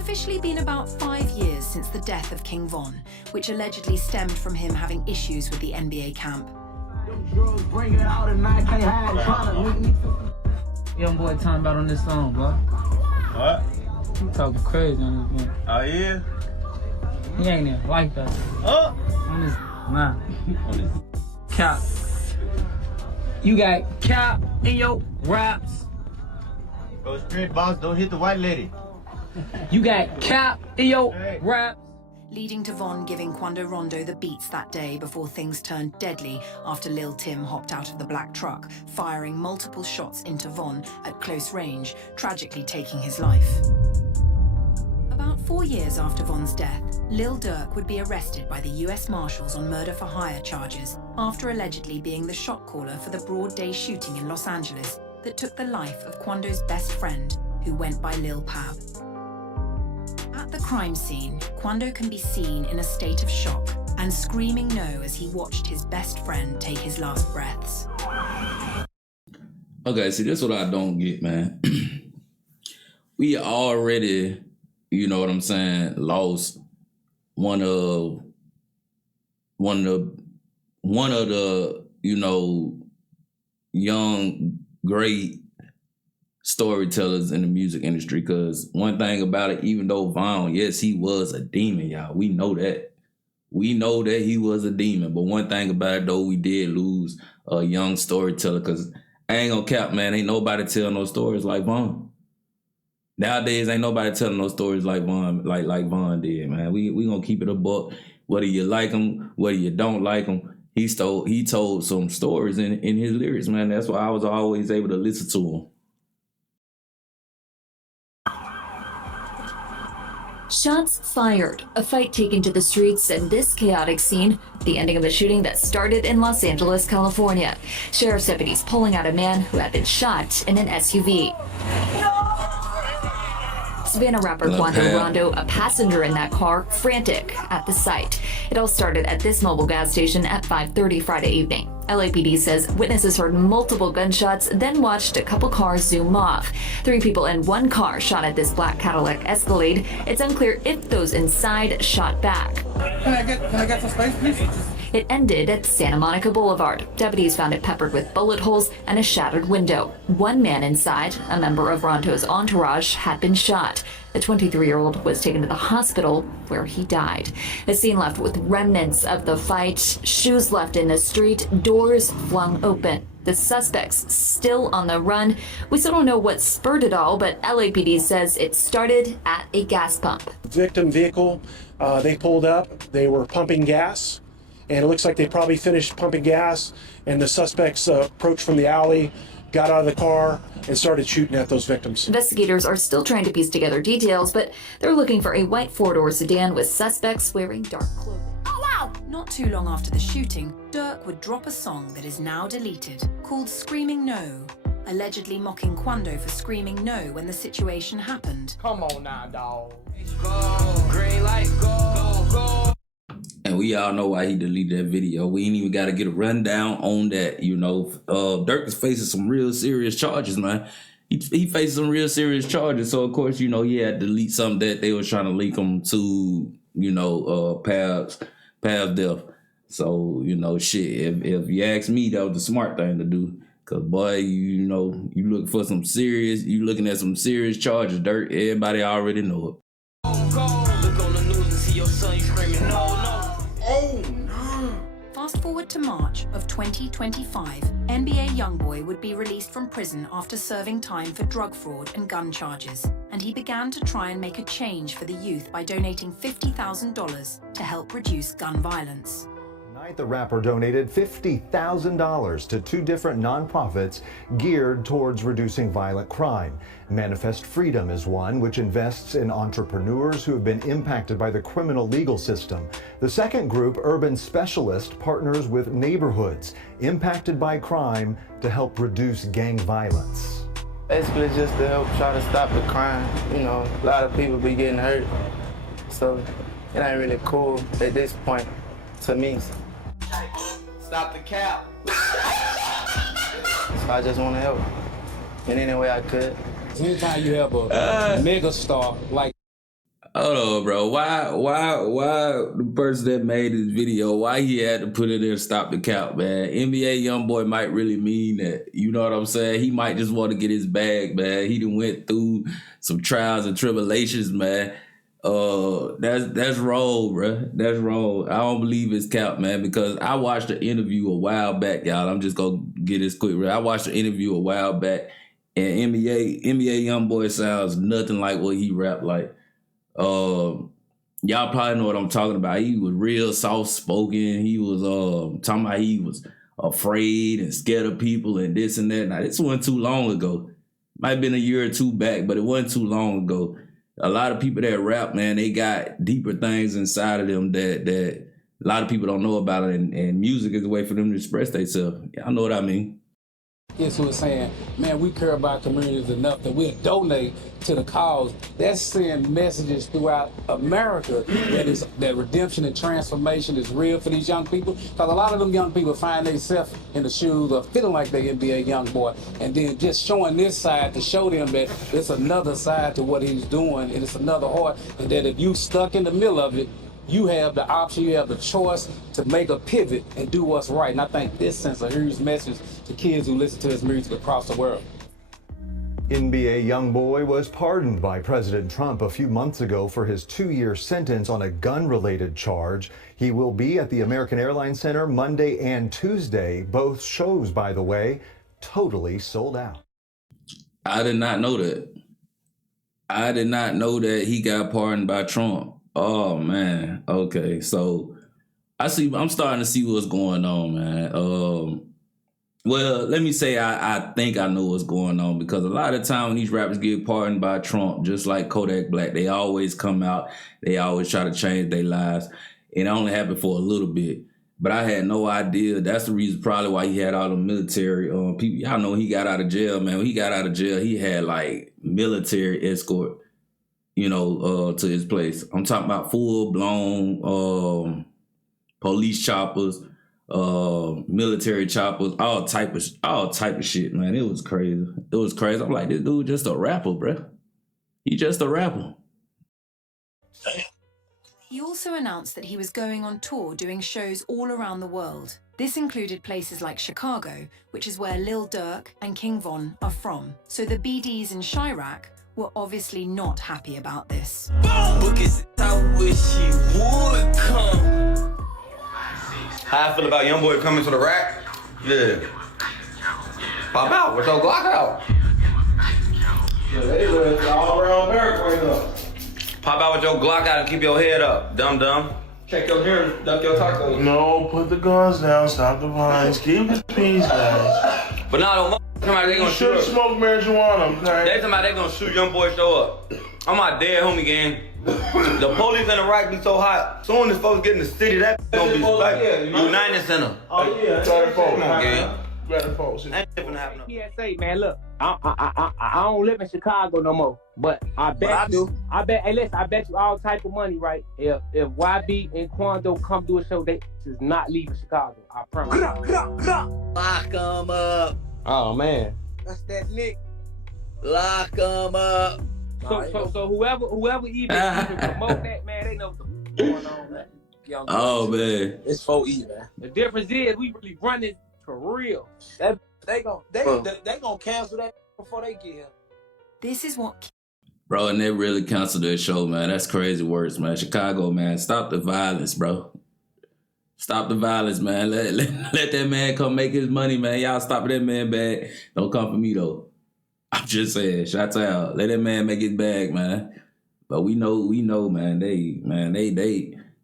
officially been about 5 years since the death of King Von, which allegedly stemmed from him having issues with the NBA camp. YoungBoy talking about on this song, bro. What? He talking crazy on this one. Oh, yeah? He ain't even like that. Oh! On this, nah. On this. Cap. You got cap in your raps. Go straight, boss. Don't hit the white lady. You got cap in your raps. Leading to Von giving Quando Rondo the beats that day before things turned deadly after Lil Tim hopped out of the black truck, firing multiple shots into Von at close range, tragically taking his life. About 4 years after Von's death, Lil Durk would be arrested by the US Marshals on murder-for-hire charges after allegedly being the shot caller for the broad day shooting in Los Angeles that took the life of Quando's best friend, who went by Lil Pab. At the crime scene, Quando can be seen in a state of shock and screaming no as he watched his best friend take his last breaths. Okay, see, this is what I don't get, man. We already, you know what I'm saying, lost one of the, you know, young, great storytellers in the music industry. Because one thing about it, even though Von, yes, he was a demon, y'all. We know that. We know that he was a demon. But one thing about it, though, we did lose a young storyteller. Because I ain't gonna cap, man. Ain't nobody tell no stories like Von. Nowadays, ain't nobody telling no stories like Von, like Von did, man. We gonna keep it a buck. Whether you like him, whether you don't like him, he told some stories in his lyrics, man. That's why I was always able to listen to him. Shots fired, a fight taken to the streets, and this chaotic scene, the ending of a shooting that started in Los Angeles, California. Sheriff's deputies pulling out a man who had been shot in an SUV. Savannah rapper Quando Rondo, a passenger in that car, frantic at the sight. It all started at this mobile gas station at 5:30 Friday evening. LAPD says witnesses heard multiple gunshots, then watched a couple cars zoom off. 3 people in one car shot at this black Cadillac Escalade. It's unclear if those inside shot back. Can I get some space, please? It ended at Santa Monica Boulevard. Deputies found it peppered with bullet holes and a shattered window. One man inside, a member of Rondo's entourage, had been shot. The 23-year-old was taken to the hospital where he died. The scene left with remnants of the fight, shoes left in the street, doors flung open. The suspects still on the run. We still don't know what spurred it all, but LAPD says it started at a gas pump. Victim vehicle, they pulled up, they were pumping gas, and it looks like they probably finished pumping gas, and the suspects approached from the alley, got out of the car, and started shooting at those victims. Investigators are still trying to piece together details, but they're looking for a white 4-door sedan with suspects wearing dark clothing. Oh, wow! Not too long after the shooting, Durk would drop a song that is now deleted, called Screaming No, allegedly mocking Quando for screaming no when the situation happened. Come on now, dawg. Go, green light, go, go. And we all know why he deleted that video. We ain't even got to get a rundown on that, you know. Durk is facing some real serious charges, man. He faced some real serious charges. So, of course, you know, he had to delete something that they was trying to link him to, you know, Pav's death. So, you know, shit, if you ask me, that was the smart thing to do. Because, boy, you know, you looking at some serious charges, Durk. Everybody already know it. Look on the news and see your son, you screaming no, no. Oh, no. Fast forward to March of 2025, NBA YoungBoy would be released from prison after serving time for drug fraud and gun charges, and he began to try and make a change for the youth by donating $50,000 to help reduce gun violence. Tonight, the rapper donated $50,000 to 2 different nonprofits geared towards reducing violent crime. Manifest Freedom is one, which invests in entrepreneurs who have been impacted by the criminal legal system. The second group, Urban Specialist, partners with neighborhoods impacted by crime to help reduce gang violence. Basically just to help try to stop the crime. You know, a lot of people be getting hurt, so it ain't really cool at this point to me. Stop the cap. So I just want to help in any way I could. Anytime you have a mega star like Hold on, bro. Why the person that made this video, why he had to put it in stop the count, man? NBA YoungBoy might really mean that. You know what I'm saying? He might just want to get his bag, man. He done went through some trials and tribulations, man. That's wrong, bro. That's wrong. I don't believe it's count, man, because I watched an interview a while back, y'all. I'm just gonna get this quick. I watched an interview a while back, and NBA YoungBoy sounds nothing like what he rapped like. Y'all probably know what I'm talking about. He was real soft-spoken. He was talking about he was afraid and scared of people and this and that. Now, this wasn't too long ago. Might have been a year or two back, but it wasn't too long ago. A lot of people that rap, man, they got deeper things inside of them that a lot of people don't know about it, and music is a way for them to express themselves. Y'all know what I mean? Guess who is saying, man, we care about communities enough that we'll donate to the cause. That's sending messages throughout America that redemption and transformation is real for these young people. Because a lot of them young people find themselves in the shoes of feeling like they NBA YoungBoy, and then just showing this side to show them that it's another side to what he's doing, and it's another heart, and that if you stuck in the middle of it, you have the option, you have the choice to make a pivot and do what's right. And I think this sends a huge message to kids who listen to his music across the world. NBA YoungBoy was pardoned by President Trump a few months ago for his 2-year sentence on a gun-related charge. He will be at the American Airlines Center Monday and Tuesday. Both shows, by the way, totally sold out. I did not know that. I did not know that he got pardoned by Trump. Oh man. Okay. So I'm starting to see what's going on, man. Well, let me say I think I know what's going on, because a lot of time when these rappers get pardoned by Trump, just like Kodak Black, they always come out, they always try to change their lives. It only happened for a little bit. But I had no idea. That's the reason probably why he had all the military people. Y'all know he got out of jail, man. When he got out of jail, he had like military escort, to his place. I'm talking about full-blown police choppers, military choppers, all type of shit, man. It was crazy. It was crazy. I'm like, this dude just a rapper, bro. He just a rapper. He also announced that he was going on tour doing shows all around the world. This included places like Chicago, which is where Lil Durk and King Von are from. So the BDs in Chirac were obviously not happy about this. I wish he would come. How I feel about YoungBoy coming to the rack? Yeah. Pop out with your Glock out. Yeah, they live all around America right now. Pop out with your Glock out and keep your head up, dumb. Check your hair, duck your tacos. No, put the guns down, stop the violence, keep the peace, guys. But now don't somebody they gonna shoot. shoot. Smoke marijuana, okay? They somebody they gonna shoot YoungBoy show up. I'm my dead homie gang. The police in Iraq be so hot. Soon as folks get in the city, that gonna be like United Center. Oh yeah, better folks. Come on, gang. Better folks. Ain't different happening. PSA, man, look, I don't live in Chicago no more, but I bet hey listen, I bet you all type of money, right? If YB and Quando come do a show, they is not leaving Chicago. I promise. Lock 'em up. Oh man. That's that Nick. Lock 'em up. So whoever even promote that, man, they know what's going on, man. Oh man. It's 4E, man. The difference is we really run this for real. They gonna cancel that before they get here. This is what... Bro, and they really canceled their show, man. That's crazy words, man. Chicago, man, stop the violence, bro. Stop the violence, man. Let that man come make his money, man. Y'all stop that man bag. Don't come for me, though. I'm just saying, shout out. Let that man make his bag, man. But we know, man.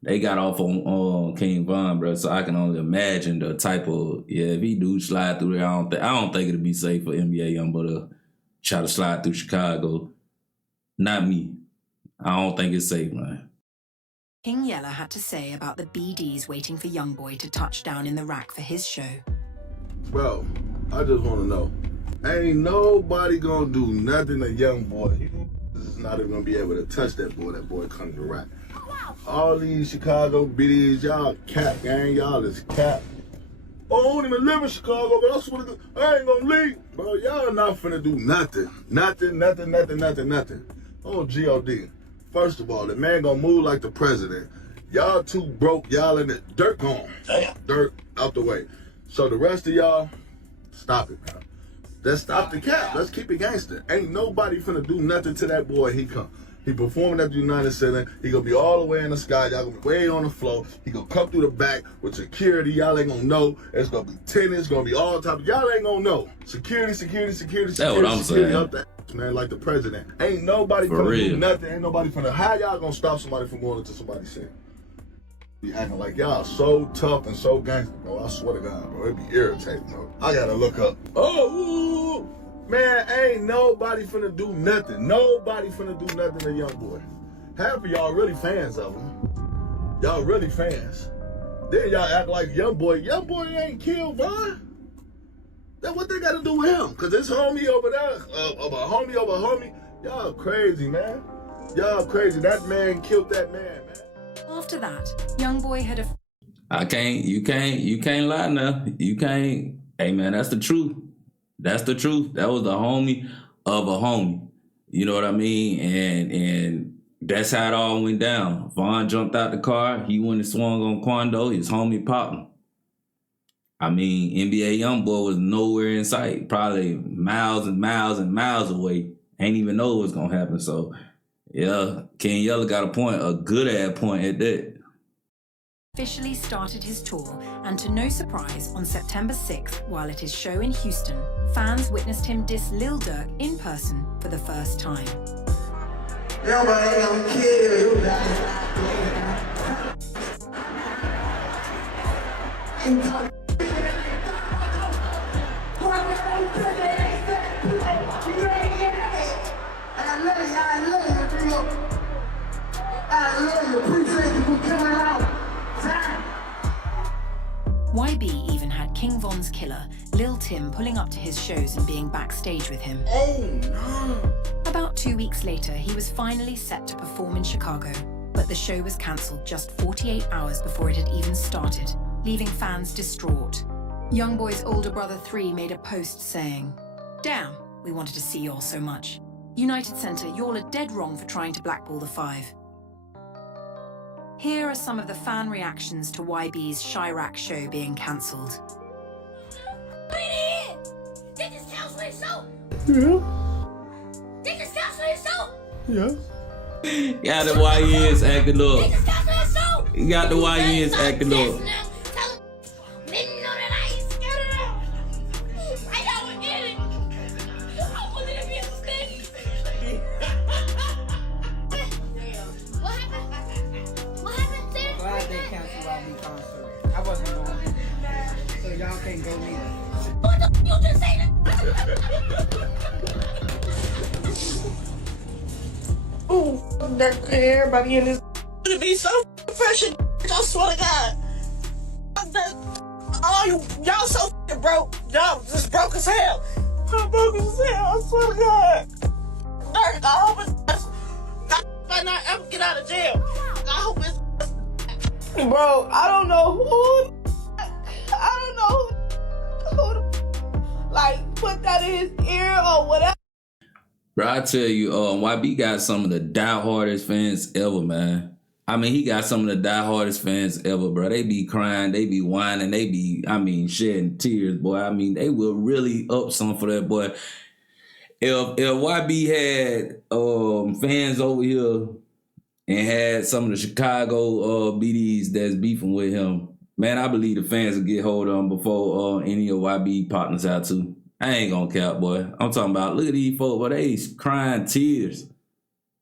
They got off on King Von, bro. So I can only imagine the type of if he do slide through there, I don't think it'll be safe for NBA YoungBoy to try to slide through Chicago. Not me. I don't think it's safe, man. King Yella had to say about the BDs waiting for YoungBoy to touch down in the rack for his show. Bro, I just want to know, ain't nobody gonna do nothing to YoungBoy. Is not even gonna be able to touch that boy. That boy come to the rack. All these Chicago BDs, y'all cap, gang. Y'all is cap. Oh, I don't even live in Chicago, but I swear to God, I ain't gonna leave. Bro, y'all not finna do nothing. Nothing. Oh, G.O.D. First of all, the man gonna move like the president. Y'all too broke, y'all in it. Durk gone. Durk out the way. So the rest of y'all, stop it, man. Let's stop the cap. Let's keep it gangster. Ain't nobody finna do nothing to that boy. He come. He performing at the United Center. He gonna be all the way in the sky. Y'all gonna be way on the floor. He gonna come through the back with security. Y'all ain't gonna know. It's gonna be tennis. Gonna be all type. Y'all ain't gonna know. Security. That's what I'm saying. Up that man, like the president. Ain't nobody finna do nothing. Ain't nobody finna. How y'all gonna stop somebody from going into somebody's city? Be acting like y'all so tough and so gangster, bro. I swear to God, bro. It be irritating, bro. I gotta look up. Oh, man, ain't nobody finna do nothing. Nobody finna do nothing to YoungBoy. Half of y'all really fans of him. Y'all really fans. Then y'all act like YoungBoy ain't killed Von. Then what they gotta do with him? Cause it's homie over there, of a homie over a homie. Y'all crazy, man. Y'all crazy. That man killed that man, man. After that, YoungBoy had you can't lie now. You can't. Hey man, that's the truth. That's the truth. That was the homie of a homie. You know what I mean? And that's how it all went down. Von jumped out the car. He went and swung on Quando. His homie popped him. I mean, NBA YoungBoy was nowhere in sight. Probably miles and miles and miles away. Ain't even know what was gonna happen. So yeah, King Yella got a point, a good ass point at that. officially started his tour, and to no surprise, on September 6th, while at his show in Houston, fans witnessed him diss Lil Durk in person for the first time. Nobody gonna kill you. YB even had King Von's killer, Lil Tim, pulling up to his shows and being backstage with him. Oh no! About 2 weeks later, he was finally set to perform in Chicago, but the show was cancelled just 48 hours before it had even started, leaving fans distraught. YoungBoy's older brother 3 made a post saying, "Damn, we wanted to see y'all so much. United Center, y'all are dead wrong for trying to blackball the 5. Here are some of the fan reactions to YB's Chirac show being cancelled. Did this cancel his show? Yeah. Did this cancel his show? Yeah. Yeah, the YNs acting up. Did this cancel his show? You got the YNs acting up. Didn't know that I ain't scared of them. I got one in it. I wanted to be a mistake. What happened? What happened, Tim? Glad they canceled YB concert. I wasn't going, so y'all can't go neither. What the f you just say that? Ooh, everybody in this gonna be so fresh and I swear to God. All y'all so broke. Y'all just broke as hell. I'm broke as hell, I swear to God. Durk, I hope it's I not ever get out of jail. I hope it's bro, I don't know who like put that in his ear or whatever. Bro, I tell you, YB got some of the die-hardest fans ever, man. I mean, he got some of the die-hardest fans ever, bro. They be crying, they be whining, they be, shedding tears, boy. I mean, they will really up some for that boy. If YB had fans over here and had some of the Chicago BDs that's beefing with him, man, I believe the fans will get hold of him before any of YB partners out too. I ain't gonna cap, boy. I'm talking about, look at these folks, boy, they crying tears.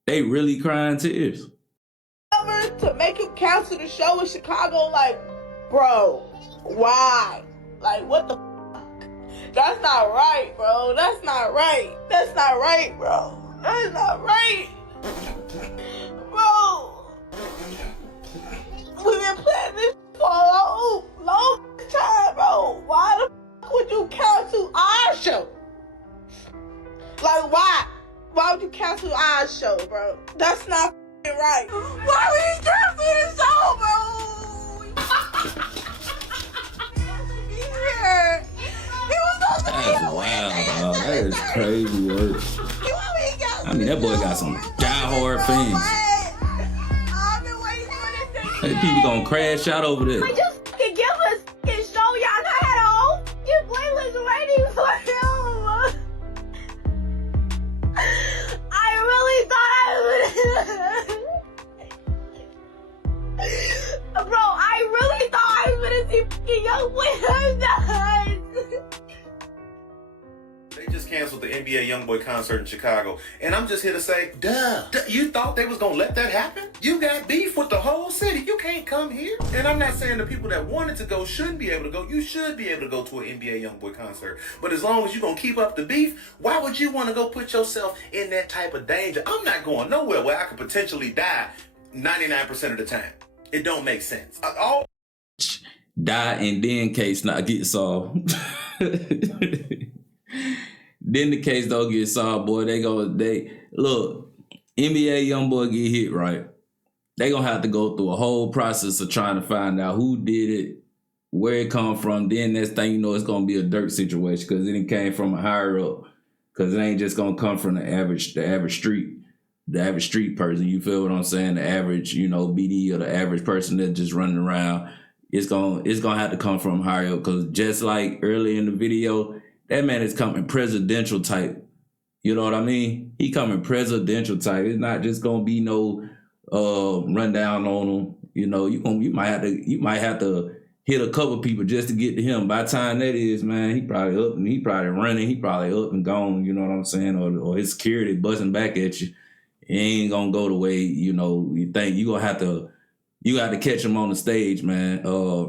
They really crying tears. To make him cancel the show in Chicago, like, bro, why? Like, what the fuck? That's not right, bro. That's not right. That's not right, bro. That's not right. Bro, we've been planning this for a long time, bro. Why the fuck would you cancel our show? Like, why? Why would you cancel our show, bro? That's not right. Why would you cancel his show, bro? Yeah. He was supposed to be That's wild, bro. That is crazy work. I mean, that boy got some die-hard fans. Hey, people gonna crash out over there. But just fucking give us and show y'all. I had a whole fucking playlist ready for him. I really thought I would. Bro, I really thought I was gonna see fucking YoungBoy die. They just canceled the NBA YoungBoy concert in Chicago, and I'm just here to say, duh. You thought they was gonna let that happen? You got beef with the whole city. You can't come here. And I'm not saying the people that wanted to go shouldn't be able to go. You should be able to go to an NBA YoungBoy concert. But as long as you're gonna keep up the beef, why would you want to go put yourself in that type of danger? I'm not going nowhere where I could potentially die 99% of the time. It don't make sense. Die and then case not get solved. Then the case don't get solved, boy. They look, NBA YoungBoy get hit, right? They gonna have to go through a whole process of trying to find out who did it, where it come from. Then next thing you know, it's gonna be a Durk situation because it came from a higher up. Because it ain't just gonna come from the average street person. You feel what I'm saying? The average, BD or the average person that's just running around. It's gonna have to come from higher up. Because just like earlier in the video, that man is coming presidential type. You know what I mean? He coming presidential type. It's not just gonna be no rundown on him. You might have to hit a couple people just to get to him. By the time that is, man, he probably up and he probably running. He probably up and gone. You know what I'm saying? Or his security busting back at you. It ain't gonna go the way you think. You got to catch him on the stage, man.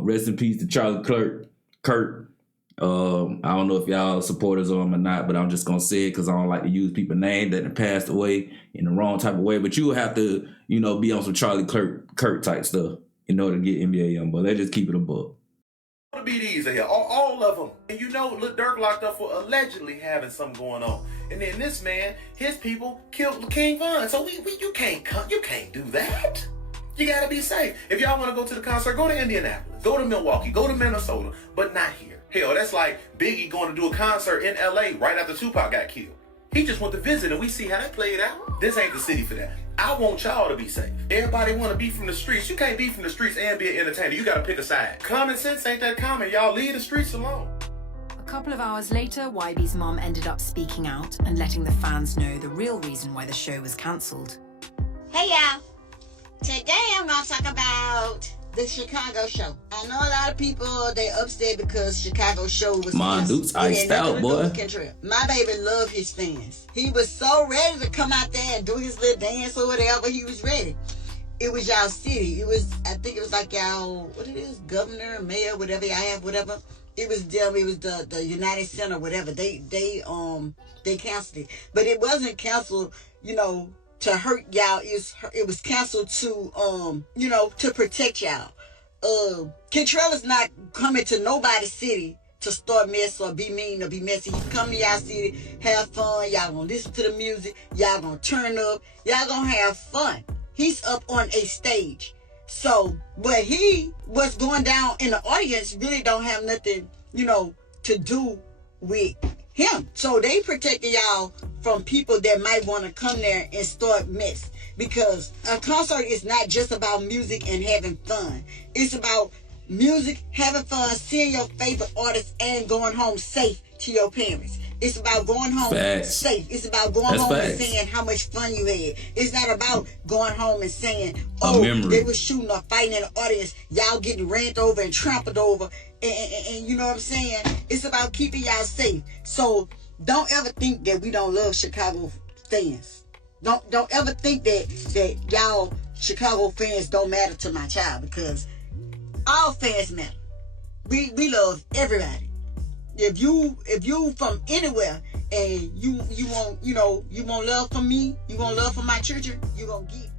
Rest in peace to Charlie Kirk. I don't know if y'all supporters of him or not, but I'm just gonna say it because I don't like to use people's names that have passed away in the wrong type of way. But you will have to, be on some Charlie Kirk type stuff in order to get NBA YoungBoy. Let's just keep it a buck. All the BDs are here, all of them. And Lil Durk locked up for allegedly having something going on. And then this man, his people killed King Von. So you can't do that. You gotta be safe. If y'all wanna go to the concert, go to Indianapolis, go to Milwaukee, go to Minnesota, but not here. Hell, that's like Biggie going to do a concert in LA right after Tupac got killed. He just went to visit and we see how that played out. This ain't the city for that. I want y'all to be safe. Everybody want to be from the streets. You can't be from the streets and be an entertainer. You got to pick a side. Common sense ain't that common. Y'all leave the streets alone. A couple of hours later, YB's mum ended up speaking out and letting the fans know the real reason why the show was cancelled. Hey y'all. Today I'm going to talk about the Chicago show. I know a lot of people, they upset because Chicago show was Duke's iced out, boy. My baby loved his fans. He was so ready to come out there and do his little dance or whatever. He was ready. It was y'all city. I think it was like y'all, what it is, governor, mayor, whatever y'all have, whatever. It was them. It was the United Center, whatever. They canceled it, but it wasn't canceled, to hurt y'all. It was canceled to to protect y'all. Kentrell is not coming to nobody's city to start mess or be mean or be messy. He's coming to y'all city, have fun. Y'all gonna listen to the music. Y'all gonna turn up. Y'all gonna have fun. He's up on a stage. So, but what's going down in the audience really don't have nothing, to do with him. So they protected y'all from people that might want to come there and start mess. Because a concert is not just about music and having fun. It's about music, having fun, seeing your favorite artists, and going home safe to your parents. It's about going home safe. It's about going home and saying how much fun you had. It's not about going home and saying, they were shooting or fighting in the audience. Y'all getting ran over and trampled over. And you know what I'm saying? It's about keeping y'all safe. So don't ever think that we don't love Chicago fans. Don't ever think that y'all Chicago fans don't matter to my child, because all fans matter. We love everybody. If you from anywhere and you want love from me, you want love from my children, you gonna get.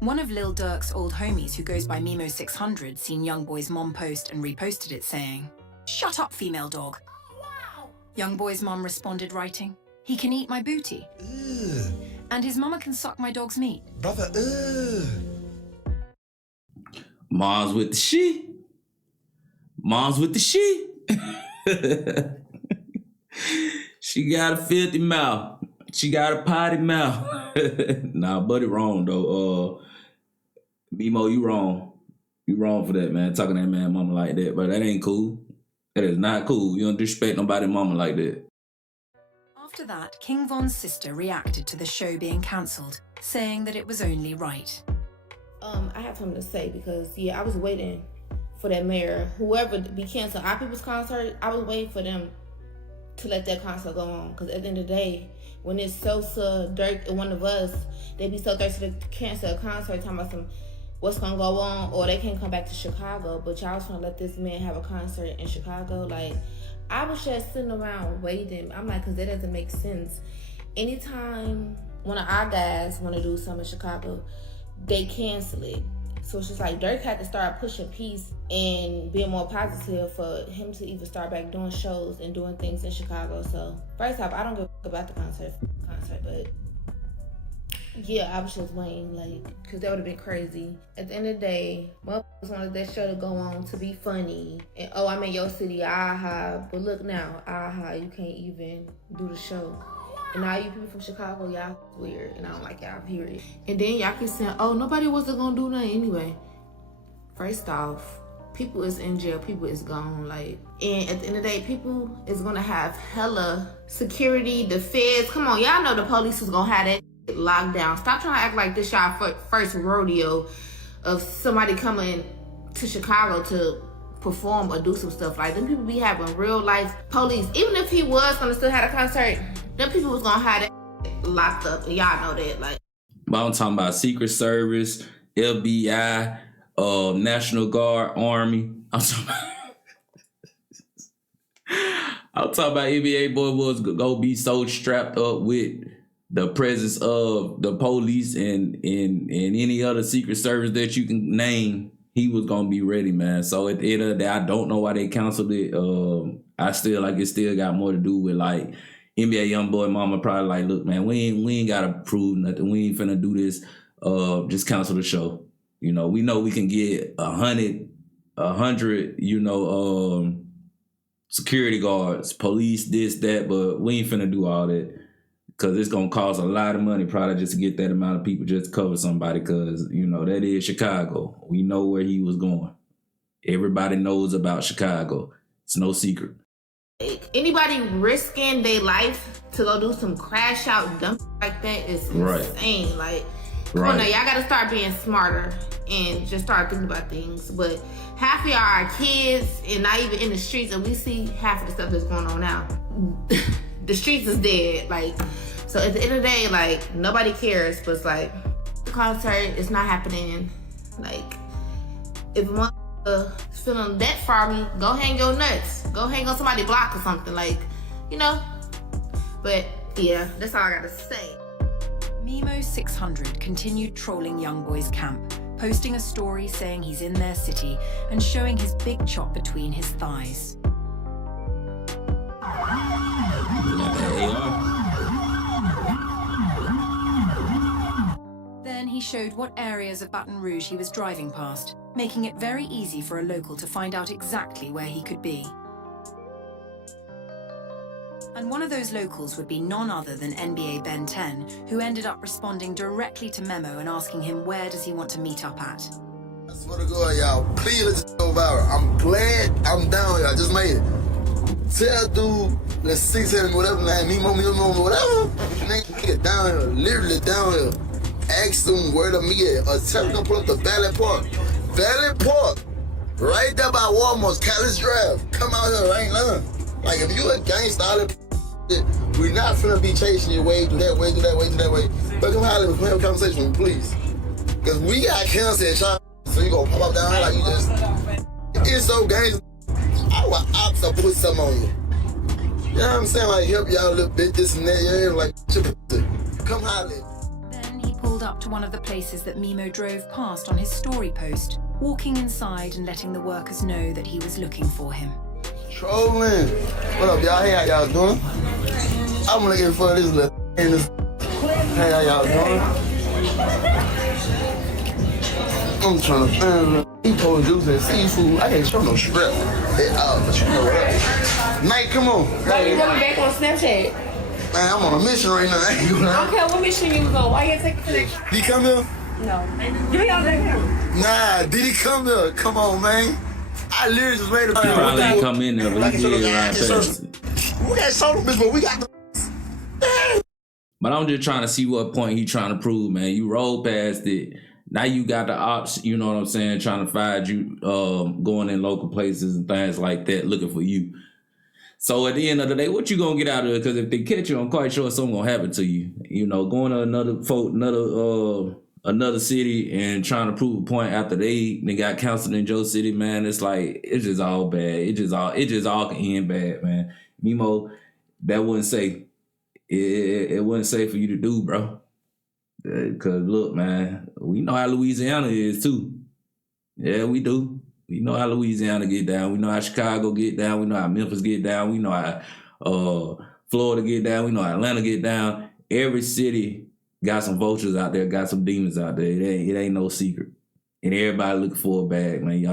One of Lil Durk's old homies, who goes by Mimo600, seen YoungBoy's mom post and reposted it saying, "Shut up, female dog." Wow. YoungBoy's mom responded writing, "He can eat my booty. Ugh. And his mama can suck my dog's meat." Brother, ugh. Mom's with the she. Mom's with the she. She got a filthy mouth. She got a potty mouth. Nah, buddy, wrong though. Mimo, you wrong. You wrong for that, man. Talking to that man mama like that, but that ain't cool. That is not cool. You don't disrespect nobody mama like that. After that, King Von's sister reacted to the show being cancelled, saying that it was only right. I have something to say because, yeah, I was waiting for that mayor, whoever be canceled our people's concert, I was waiting for them to let that concert go on. Because at the end of the day, when it's Sosa, Durk, and one of us, they be so thirsty to cancel a concert, talking about some what's gonna go on, or they can't come back to Chicago. But y'all was gonna let this man have a concert in Chicago. Like, I was just sitting around waiting. I'm like, because that doesn't make sense. Anytime one of our guys want to do something in Chicago, they cancel it. So it's just like Durk had to start pushing peace and being more positive for him to even start back doing shows and doing things in Chicago. So first off, I don't give a about the concert, but yeah, I was just waiting, like, because that would have been crazy. At the end of the day, motherfuckers wanted that show to go on to be funny. And, oh, I'm in your city, aha. But look now, aha, you can't even do the show. And all you people from Chicago, y'all weird. And I don't like y'all, period. And then y'all keep saying, oh, nobody wasn't going to do nothing anyway. First off, people is in jail, people is gone, like, and at the end of the day, people is going to have hella security, the feds. Come on, y'all know the police is going to have that locked down. Stop trying to act like this y'all first rodeo of somebody coming to Chicago to perform or do some stuff. Like, them people be having real life police. Even if he was gonna still have a concert, them people was gonna have that locked up. And y'all know that. Like, But I'm talking about Secret Service, FBI, National Guard, Army. I'm talking about NBA boy was gonna be so strapped up with the presence of the police and any other Secret Service that you can name. He was gonna be ready, man. So at the end of the day, I don't know why they canceled it. I still like it. Still got more to do with like NBA YoungBoy mama probably like, look, man, we ain't gotta prove nothing. We ain't finna do this. Just cancel the show. You know we can get 100, security guards, police, this, that, but we ain't finna do all that. Cause it's gonna cost a lot of money probably just to get that amount of people just to cover somebody. Cause that is Chicago. We know where he was going. Everybody knows about Chicago. It's no secret. anybody risking their life to go do some crash out dump like that is insane. Like, come on now, y'all gotta start being smarter and just start thinking about things. But half of y'all are kids and not even in the streets, and we see half of the stuff that's going on now. The streets is dead. Like, so at the end of the day, like, nobody cares, but it's like, the concert is not happening. Like, if is feeling that froggy, go hang your nuts. Go hang on somebody's block or something, like, But yeah, that's all I gotta say. Mimo600 continued trolling YoungBoy's camp, posting a story saying he's in their city and showing his big chop between his thighs. Then he showed what areas of Baton Rouge he was driving past, making it very easy for a local to find out exactly where he could be. And one of those locals would be none other than NBA Ben 10, who ended up responding directly to Memo and asking him where does he want to meet up at. I swear to God, y'all, please let's go viral. I'm glad I'm down here. I just made it. Tell dude, let's 600, whatever, man, me, whatever. Nigga down here, literally down here. Ask them where to meet at. Or tell them to pull up to Valley Park. Valley Park, right there by Walmart's College Drive. Come out here, ain't nothing. Like, if you a gangster, we're not finna be chasing your way, do that way, do that way, do that way. But come holler, we have a conversation with me, please. Because we got cancer in China, so you gonna pop up down here like you just... It's so gangster. I want ops to put something on you. You know what I'm saying? Like, help y'all a little bit, this and that. You know, like, come holler. Then he pulled up to one of the places that Mimo drove past on his story post, walking inside and letting the workers know that he was looking for him. Trolling. What up, y'all? Hey, how y'all doing? I'm looking for this little in this. Hey, how y'all doing? I'm trying to find he supposed to do that seafood. I can't show no strip at all, but you know what? Nate, come on. Why you coming back on Snapchat? Man, I'm on a mission right now. I ain't going I don't care what mission you was on. Why you take the connection? You come here? No. Give me all that camera. Nah, did he come there? Come on, man. I literally just ready to He probably ain't come in there, but he did ride past it. We got sold bitch, but we got the. But I'm just trying to see what point he trying to prove, man. You rolled past it. Now you got the ops, you know what I'm saying, trying to find you, going in local places and things like that, looking for you. So at the end of the day, what you gonna get out of it? Because if they catch you, I'm quite sure something gonna happen to you. You know, going to another city and trying to prove a point after they got counseled in your city, man. It's like it's just all bad. It just all can end bad, man. Mimo, that wasn't safe. It wasn't safe for you to do, bro. Cause look, man, we know how Louisiana is too. Yeah, we do. We know how Louisiana get down. We know how Chicago get down. We know how Memphis get down. We know how Florida get down. We know how Atlanta get down. Every city got some vultures out there, got some demons out there. It ain't no secret. And everybody looking for a bag, man.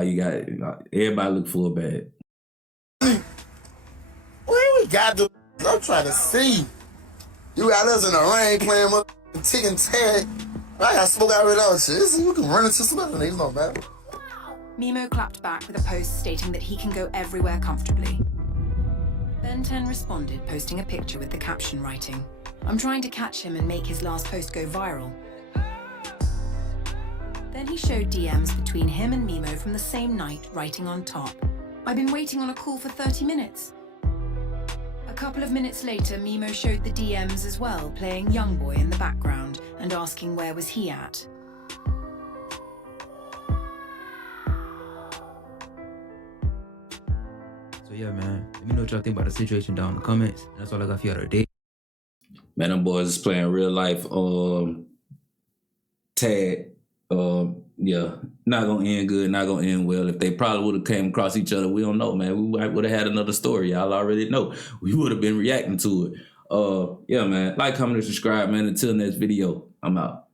Everybody looking for a bag. Where we got the? I'm trying to see. You got us in the rain playing up, tick and tag. I got smoke out of it all shit. You can run into some other niggas, no matter. Mimo clapped back with a post stating that he can go everywhere comfortably. Ben 10 responded, posting a picture with the caption writing, "I'm trying to catch him and make his last post go viral." Then he showed DMs between him and Mimo from the same night, writing on top, "I've been waiting on a call for 30 minutes. A couple of minutes later, Mimo showed the DMs as well, playing YoungBoy in the background and asking where was he at. So yeah, man, let me know what y'all think about the situation down in the comments. That's all I got for y'all today. Man, them boys is playing real life tag. Yeah, not gonna end good, not gonna end well. If they probably would have came across each other, we don't know, man. We would have had another story. Y'all already know. We would have been reacting to it. Yeah, man. Like, comment, and subscribe, man. Until next video, I'm out.